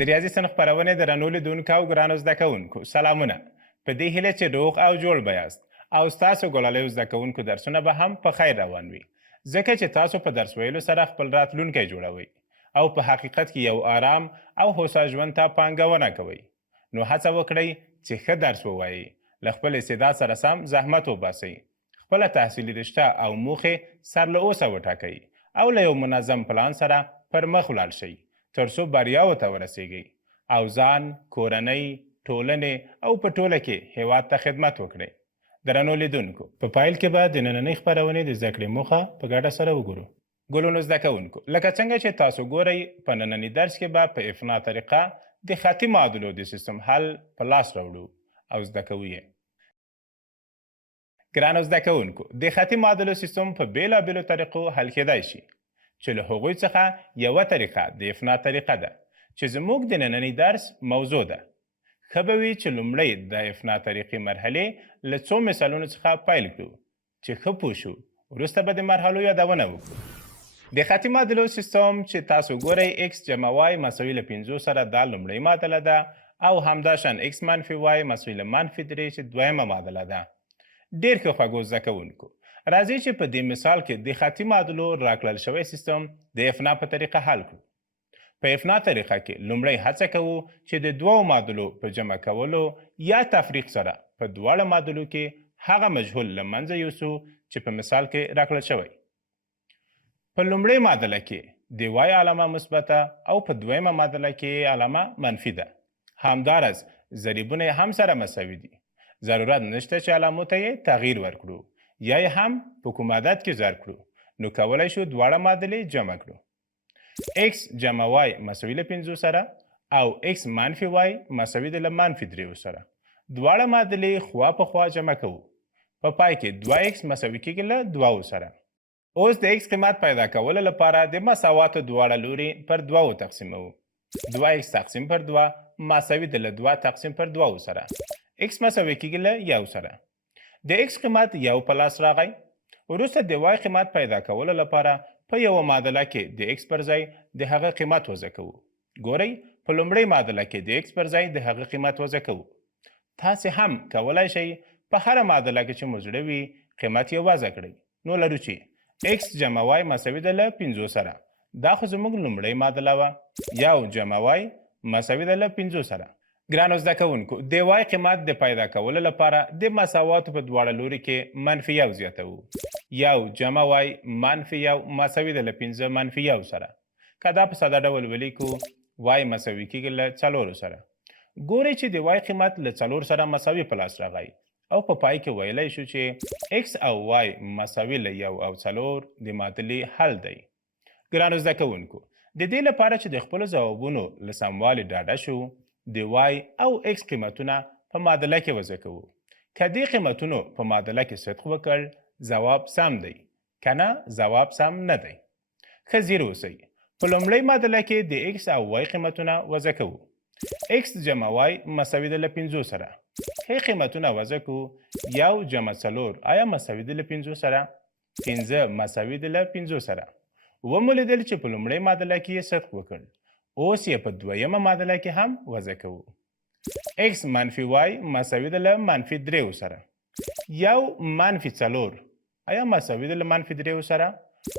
د ریاضي صنف خپرونې درنو لیدونکو او ګرانو زده کوونکو سلامونه. په دې هیله چې روغ او جوړ به یاست او ستاسو ګلالیو زده کوونکو درسونه به هم په خیر روان وي، ځکه چې تاسو په درس ویلو سره خپل راتلونکی جوړوئ او په حقیقت کې یو آرام او هوسا ژوند ته پانګونه کوئ. نو هڅه وکړئ چې ښه درس ووایئ، له خپل استعداد سره سم زحمت وباسئ، خپله تحصیلي رشته او موخې سر له اوسه وټاکئ او له یو منظم پلان سره پر مخ ولاړ شئ ترڅو بریاوو ته ورسیږئ او ځان، کورنۍ، ټولنې او په ټوله کې هیواد ته خدمت وکړئ. درنو لیدونکو، په پایل کې به د نننۍ خپرونې د زده کړې موخه په ګډه سره وګورو. ګلونو زده کوونکو، لکه څنګه چې تاسو ګورئ په ننني درس کې به په افنا طریقه د خطي معادلو د سیستم حل په لاس راوړو او زده کوو یې. ګرانو زده کوونکو، د خطي معادلو سیستم په بیلابیلو طریقو حل کېدای شي، چې له هغوی څخه یوه طریقه د افنا طریقه ده چې زموږ د ننني درس موضوع ده. ښه به وي چې لومړی د افنا طریقې مرحلې له څو مثالونو څخه پیل کړو چې ښه پوه شو، وروسته به د مرحلو یادونه وکړو. د خطي معادلو سیستم چې تاسو ګورئ x جمع y مساوي له 5 سره دا لومړۍ معادله ده او همداشان x منفي y مساوي له -3 چې دویمه معادله ده. ډېر ښه خوږو زده کوونکو، راځئ چې په دې مثال کې د خطي معادلو راکړل شوی سیستم د افنا په طریقه حل کړو. په افنا طریقه کې لومړی هڅه کوو چې د دوو معادلو په جمع کولو یا تفریق سره په دواړه معادلو کې هغه مجهول له منځه یوسو چې په مثال کې راکړل شوی. په لومړۍ معادله کې د وای علامه مثبته او په دویمه معادله کې علامه منفي ده. همدارس ضریبونه هم سره مساوي دي. ضرورت نشته چې علامو ته یې تغییر ورکړو یا یې هم په کوم عدد کې ضرب کړو. نو کولی شو دواړه معادلې جمع کړو. x جمع y مساوي له 5 سره او x منفي y مساوي له -3 سره. دواړه معادلې خوا په خوا جمع کوو. په پای کې 2x مساوي کېږي له 2 سره. اوس د x قیمت پیدا کولو لپاره د مساواتو دواړه لوري پر 2 تقسیموو. 2x تقسیم پر 2 مساوي له 2 تقسیم پر 2 سره. x مساوي کېږي له 1 سره. د x قیمت یو په لاس راغی. وروسته د y قیمت پیدا کولو لپاره په یوه معادله کې د x پر ځای د هغه قیمت وضع کوو. ګورئ، په لومړۍ معادله کې د x پر ځای د هغه قیمت وضع کوو. تاسې هم کولی شئ په هره معادله کې چې مو زړه وي قیمت یې وضع کړئ. نو لرو چې x جمع y مساوي ده له 5 سره. دا خو زموږ لومړۍ معادله وه. یو جمع y مساوي ده له 5 سره. ګرانو زده کوونکو، د وای قیمت د پیدا کولو لپاره د مساواتو په دواړه لوري کې -1 زیاتوو. یو جمع وای -1 مساوي ده له 5 -1 سره. که دا په ساده ډول ولیکو، وای مساوي کېږي له 4 سره. ګورئ چې د وای قیمت له 4 سره مساوي په لاس راغی او په پای کې ویلی شو چې x او y مساوي له 1 او 4 د معادلې حل دی. ګرانو زده کوونکو، د دې لپاره چې د خپلو ځوابونو له سموالي ډاډه شو، د y او x قیمتونه په معادله کې وضع کوو. که دې قیمتونو په معادله کې صدق وکړ، ځواب سم دی، که نه ځواب سم نه دی. ښه ځیر اوسئ. په لومړۍ معادله کې د x او y قیمتونه وضع کوو. x جمع y مساوي ده له 5 سره. ښه قیمتونه وضع کوو. یو جمع 4 آیا مساوي ده له 5 سره؟ 5 مساوي ده له 5 سره. ومو لیدل چې په لومړۍ معادله کې یې صدق وکړ. اوس یې په دویمه معادله کې هم وضع کوو. x منفي y مساوي ده له -3 سره. یو -4 آیا مساوي ده له -3 سره؟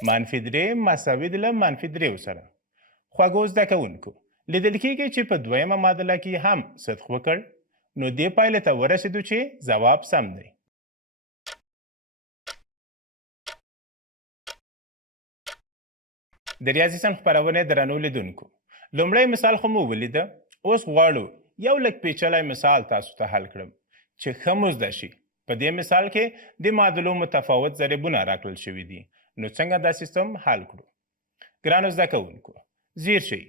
-3 مساوي ده له -3 سره. خوږو زده کوونکو، لیدل کېږي چې په دویمه معادله کې هم صدق وکړ. نو دې پایلې ته ورسېدو چې ځواب سم دی. د ریاضي صنف خپرونې درنو لیدونکو، لومړی مثال خو مو ولیده. اوس غواړو یو لږ پیچلی مثال تاسو ته حل کړم چې ښه مو زده شي. په دې مثال کې د معادلو متفاوت ضریبونه راکړل شوي دي. نو څنګه دا سیستم حل کړو؟ ګرانو زده کوونکو، ځیر شئ.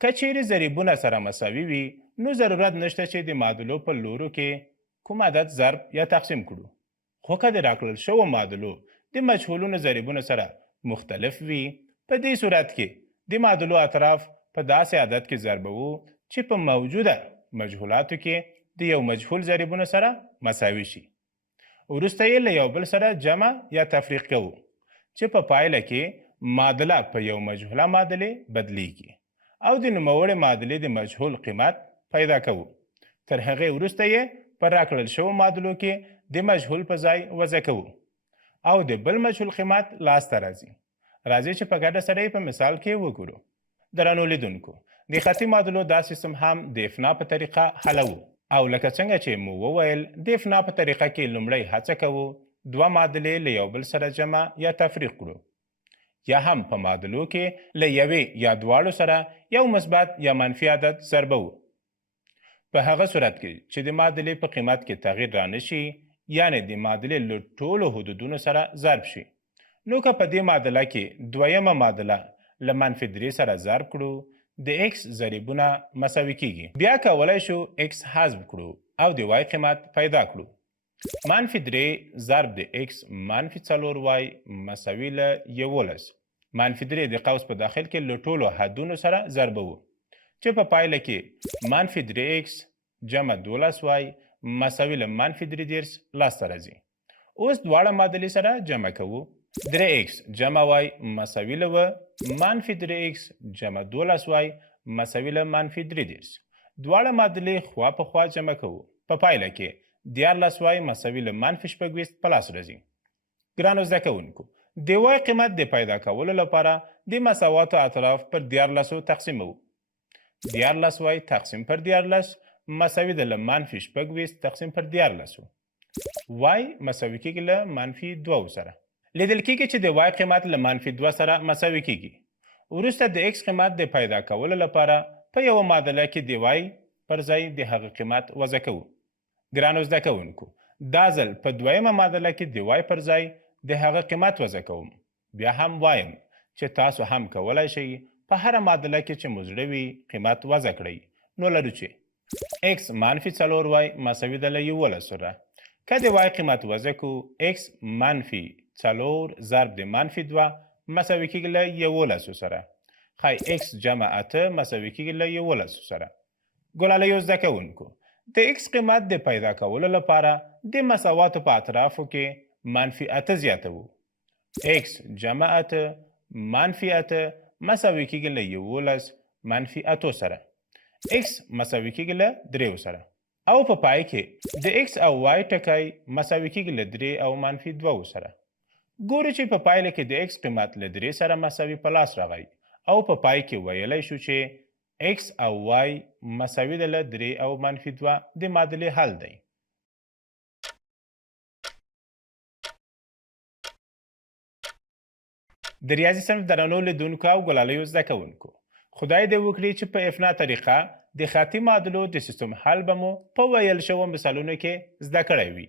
که چیرې ضریبونه سره مساوي وي، نو ضرورت نشته چې د معادلو په لورو کې کوم عدد ضرب یا تقسیم کړو. خو که د راکړل شوو معادلو د مجهولونو ضریبونه سره مختلف وي، په دې صورت کې د معادلو اطراف په داسې عدد کې ضربوو چې په موجوده مجهولاتو کې د یو مجهول ضریبونو سره مساوي شي. وروسته یې له یو بل سره جمع یا تفریق کوو چې په پایله کې معادله په یو مجهوله معادلې بدلیږي او د نوموړې معادلې د مجهول قیمت پیدا کوو. تر هغې وروسته یې په راکړل شوو معادلو کې د مجهول په ځای وضع کوو او د بل مجهول قیمت لاسته راځي. راځي چې په ګډه سره په مثال کې وګورو. درنو لیدونکو، د خطي معادلو دا سیستم هم د افنا په طریقه حلوو او لکه څنګه چې مو وویل د افنا په طریقه کې لومړی هڅه کوو دوه معادلې له یو بل سره جمع یا تفریق کړو، یا هم په معادلو کې له یوې یا دواړو سره یو مثبت یا منفي عدد ضربوو. په هغه صورت کې چې د معادلې په قیمت کې تغییر رانشي، یعنی د معادلې له ټولو حدودونو سره ضرب شي، نو که په دې معادله کې دویمه معادله له منفي 3 سره ضرب کړو، د x ضریبونه مساوي کیږي. بیا کولی شو x حذف کړو او د y قیمت پیدا کړو. منفي 3 ضرب د x منفي 4y مساوي له 11. منفي 3 د قوس په داخل کې له ټولو حدونو سره ضربوو چې په پایله کې منفي 3x جمع 12y مساوي له منفي 3 لاسته راځي. اوس دواړه معادلې سره جمع کوو. 3x جمع y مساوي له منفي 3x جمع 12y مساوي له منفي 3. دواړه معادلې خوا په خوا جمع کوو. په پایله کې 14y مساوي له منفي 26 په لاس راځي. ګرانو زده کوونکو، د y قیمت د پیدا کولو لپاره د مساواتو اطراف پر 14 تقسیموو. 14y تقسیم پر 14 مساوي ده له منفي 26 تقسیم پر 14. y مساوي کیږي له منفي 2 سره. لیدل کیږي چې د y قیمت له منفي 2 سره مساوي کیږي. وروسته د x قیمت د پیدا کولو لپاره په یو معادله کې د y پر ځای د هغه قیمت وضع کوو. ګرانو زده کوونکو، دا ځل په دویمه معادله کې د y پر ځای د هغه قیمت وضع کوم. بیا هم وایم چې تاسو هم کولی شئ په هره معادله کې چې مو زړه وي قیمت وضع کړئ. نو لرو چې x منفي 4y مساوي ده له 11 سره. که د y قیمت وضع کو، x منفي 4 ضرب د منفي 2 مساوي کیږي له 11 سره. خای x جمع 8 مساوي کیږي له 11 سره. ګلالیو زده کوونکو، د x قیمت د پیدا کولو لپاره د مساواتو په اطرافو کې منفي 8 زیاتوو. x جمع 8 منفي 8 مساوي کیږي له 11 منفي 8 سره. x مساوي کیږي له 3 سره. او په پای کې د x او y ټکی مساوي کیږي له 3 او منفي 2 سره. ګورو چې په پایله کې د x قیمت له 3 سره مساوي په لاس راغی او په پای کې ویلی شو چې x او y مساوي ده له 3 او منفي 2 د معادلې حل دی. د ریاضي صنف درنو لیدونکو او ګلالیو زده کوونکو، خدای دې وکړي چې په افنا طریقه د خطي معادلو د سیستم حل به مو په ویل شوو مثالونو کې زده کړی وي.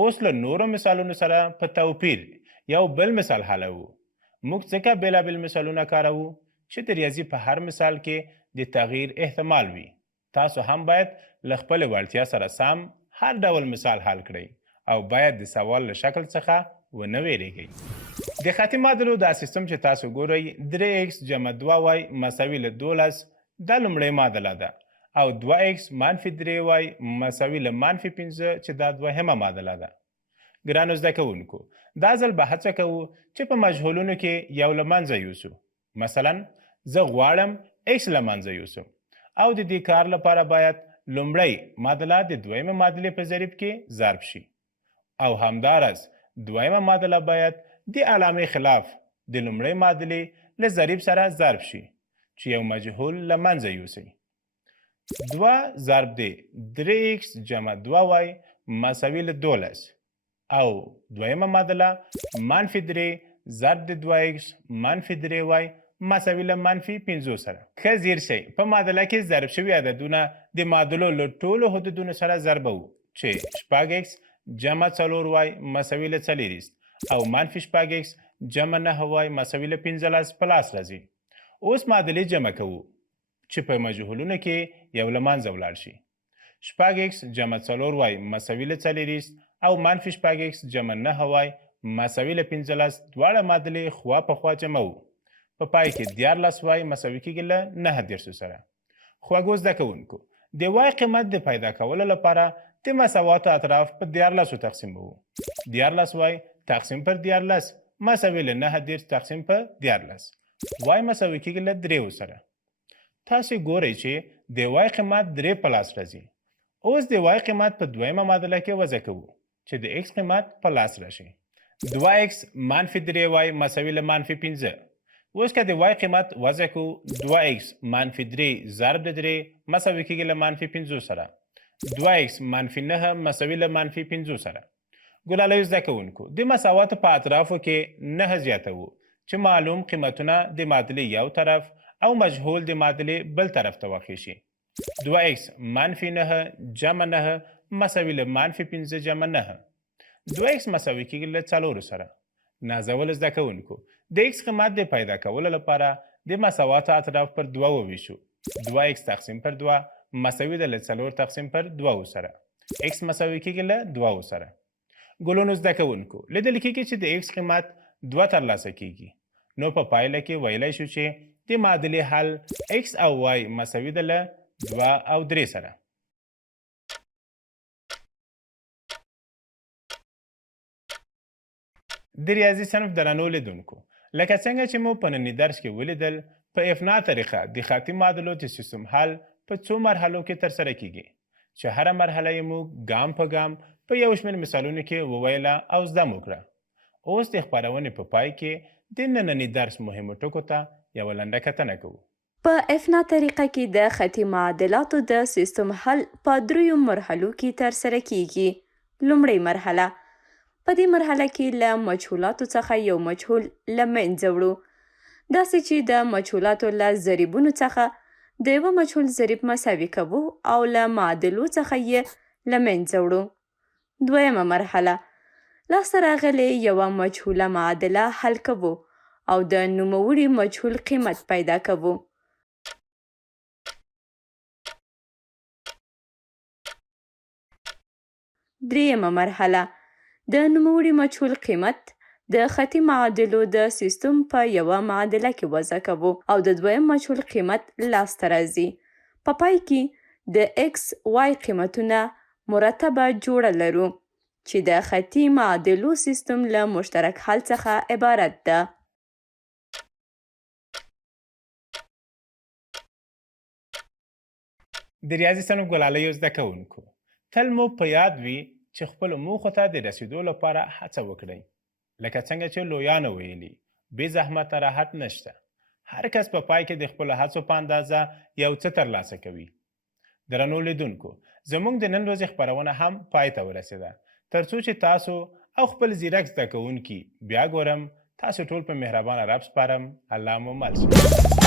اوس له نورو مثالونو سره په توپیر یو بل مثال حلوو. موږ ځکه بېلابېل مثالونه کاروو چې د ریاضي په هر مثال کې د تغییر احتمال وي. تاسو هم باید له خپلې وړتیا سره سم هر ډول مثال حل کړئ او باید د سوال له شکل څخه ونه ویریږئ. د خطي معادلو دا سیستم چې تاسو ګورئ 3x جمع 2y مساوي له 12 دا لومړۍ معادله ده او 2x منفي 3y مساوي له منفي 5 چې دا دوهمه معادله ده. ګرانو زده کوونکو، دا ځل به هڅه کوو چې په مجهولونو کې یو له منځه یوسو. مثلا زه غواړم x له منځه یوسم او د دې کار لپاره باید لومړی معادله د دویمه معادلې په ضریب کې ضرب شي او همداراز دویمه معادله باید د علامې خلاف د لومړۍ معادلې له ضریب سره ضرب شي چې یو مجهول له منځه یوسي. 2 ضرب د 3x جمع 2y مساوي له 12 او دویمه معادله منفي 3 ضرب د 2x منفي 3y مساوي له منفي 5 سره. ښه ځیر شئ، په معادله کې ضرب شوي عددونه د معادلو له ټولو حدودونو سره ضربوو چې 6x جمع 4y مساوي له 40 او منفي 6x جمع 9y مساوي له 15 په لاس راځي. اوس معادلې جمع کوو چې په مجهولونو کې یو له منځه ولاړ شي. 6x جمع 4y مساوي له 40 او منفي 6x جمع 9y مساوي له 15 دواړه معادلې خوا په خوا جمعوو. په پای کې 14y مساوي کیږي له 9 سره. خوږو زده کوونکو، د y قیمت د پیدا کولو لپاره د مساواتو اطراف په 14 تقسیموو. 14y تقسیم پر 14 مساوي له 9 تقسیم پر 14. y مساوي کیږي له 3 سره. تاسو ګورئ چې د وای قیمت 3 په لاس راځي. اوس د وای قیمت په دویمه معادله کې وضع کوو چې د ایکس قیمت په لاس راشي. 2x منفي 3y مساوي له منفي 5. اوس که د وای قیمت وضع کوو 2x منفي 3 ضرب د 3 مساوي کېږي له منفي 5 سره. 2x منفي 9 مساوي له منفي 5 سره. ګلالیو زده کوونکو د مساواتو په اطرافو کې 9 زیاتوو چې معلوم قیمتونه د معادلې یو طرف او مجهول د معادلې بل طرف ته واخیشي. 2x منفي 9 جمع 9 مساوي له منفي 5 جمع 9. 2x مساوي کېږي له 4 سره. نازول زده کوونکو د x قیمت د پیدا کولو لپاره د مساواتو اطراف پر 2 وویشو. 2x تقسیم پر 2 مساوي ده له 4 تقسیم پر 2 سره. x مساوي کېږي له 2 سره. ګلونو زده کوونکو لیدل کېږي چې د x قیمت 2 ترلاسه کېږي. نو په پایله کې ویلی شو چې د معادلې حل x او y مساوي ده له 2 او 3 سره. د ریاضي صنف درنو لیدونکو لکه څنګه چې مو په ننني درس کې ولیدل په افنا طریقه د خطي معادلو د سیستم حل په څو مرحلو کې ترسره کیږي چې هره مرحله یې موږ ګام په ګام په یو شمېر مثالونو کې وویله او زده مو کړه. اوس د خپرونې په پای کې د ننني درس مهمو ټکو ته یوه لنډه کتنه کوو. په افنا طریقه کې د خطي معادلاتو د سیستم حل په 3 مرحلو کې ترسره کیږي. لومړی مرحله په دې مرحله کې له مجهولاتو څخه یو مجهول له منځه وړو. داسې چې د مجهولاتو له ضریبونو څخه د یوه مجهول ضریب مساوي کوو او له معادلو څخه یې له منځه وړو. دویمه مرحله لاسته راغلې یوه مجهوله معادله حل کوو او د نوموړي مجهول قیمت پیدا کوو. دریمه مرحله د نوموړي مجهول قیمت د خطي معادلو د سیستم په یوه معادله کې وضع کوو او د دویم مجهول قیمت لاسته راځي. په پای کې د x y قیمتونه مرتبه جوړه لرو چې د خطي معادلو سیستم له مشترک حل څخه عبارت ده. د ریاضي صنف ګلالیو زده کوونکو تل مو په یاد وي چې خپلو موخو ته د رسیدو لپاره هڅه وکړئ. لکه څنګه چې لویانو ویلي بې زحمته راحت نشته. هر کس په پای کې د خپلو هڅو په اندازه یو څه ترلاسه کوي. درنو لیدونکو زموږ د نن ورځې خپرونه هم پای ته ورسېده. تر څو چې تاسو او خپل ځیرک زده کوونکي بیا ګورم، تاسو ټول په مهربانه رب سپارم. الله مو مل شه.